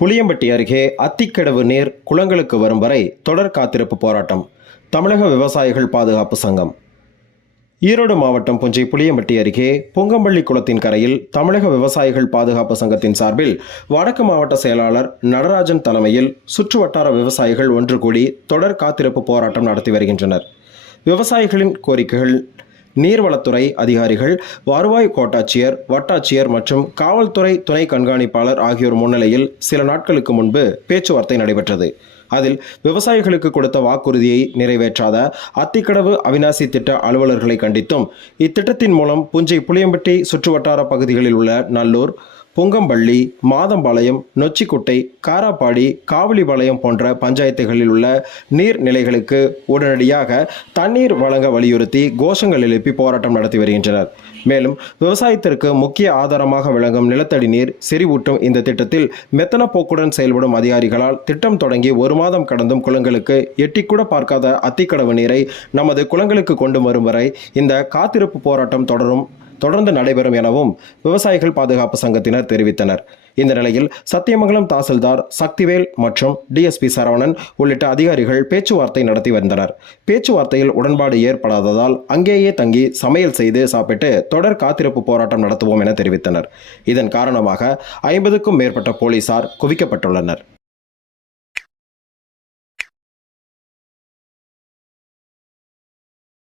புளியம்பட்டி அருகே அத்திக்கடவு நீர் குளங்களுக்கு வரும் வரை தொடர் காத்திருப்பு போராட்டம். தமிழக விவசாயிகள் பாதுகாப்பு சங்கம். ஈரோடு மாவட்டம் புஞ்சை புளியம்பட்டி அருகே பொங்கம்பள்ளி குளத்தின் கரையில் தமிழக விவசாயிகள் பாதுகாப்பு சங்கத்தின் சார்பில் வடக்கு மாவட்ட செயலாளர் நடராஜன் தலைமையில் சுற்றுவட்டார விவசாயிகள் ஒன்று கூடி தொடர் காத்திருப்பு போராட்டம் நடத்தி வருகின்றனர். விவசாயிகளின் கோரிக்கைகள் நீர்வளத்துறை அதிகாரிகள் வருவாய் கோட்டாட்சியர் வட்டாட்சியர் மற்றும் காவல்துறை துணை கண்காணிப்பாளர் ஆகியோர் முன்னிலையில் சில நாட்களுக்கு முன்பு பேச்சுவார்த்தை நடைபெற்றது. அதில் விவசாயிகளுக்கு கொடுத்த வாக்குறுதியை நிறைவேற்றாத அத்திக்கடவு அவிநாசி திட்ட அலுவலர்களை கண்டித்தும் இத்திட்டத்தின் மூலம் புஞ்சை புளியம்பட்டி சுற்றுவட்டார பகுதிகளில் உள்ள நல்லூர் புங்கம்பள்ளி மாதம்பாளையம் நொச்சிக்குட்டை காராப்பாடி காவலிபாளையம் போன்ற பஞ்சாயத்துகளில் உள்ள நீர்நிலைகளுக்கு உடனடியாக தண்ணீர் வழங்க வலியுறுத்தி கோஷங்கள் எழுப்பி போராட்டம் நடத்தி வருகின்றனர். மேலும் விவசாயத்திற்கு முக்கிய ஆதாரமாக விளங்கும் நிலத்தடி நீர் செறிவூட்டும் இந்த திட்டத்தில் மெத்தன போக்குடன் செயல்படும் அதிகாரிகளால் திட்டம் தொடங்கி ஒரு மாதம் கடந்தும் குளங்களுக்கு எட்டிக்கூட பார்க்காத அத்திக்கடவு நீரை நமது குளங்களுக்கு கொண்டு வரும் வரை இந்த காத்திருப்பு போராட்டம் தொடரும் தொடர்ந்து நடைபெறும் எனவும் விவசாயிகள் பாதுகாப்பு சங்கத்தினர் தெரிவித்தனர். இந்த நிலையில் சத்தியமங்கலம் தாசில்தார் சக்திவேல் மற்றும் டிஎஸ்பி சரவணன் உள்ளிட்ட அதிகாரிகள் பேச்சுவார்த்தை நடத்தி வந்தனர். பேச்சுவார்த்தையில் உடன்பாடு ஏற்படாததால் அங்கேயே தங்கி சமையல் செய்து சாப்பிட்டு தொடர் காத்திருப்பு போராட்டம் நடத்துவோம் என தெரிவித்தனர். இதன் காரணமாக ஐம்பதுக்கும் மேற்பட்ட போலீசார் குவிக்கப்பட்டுள்ளனர்.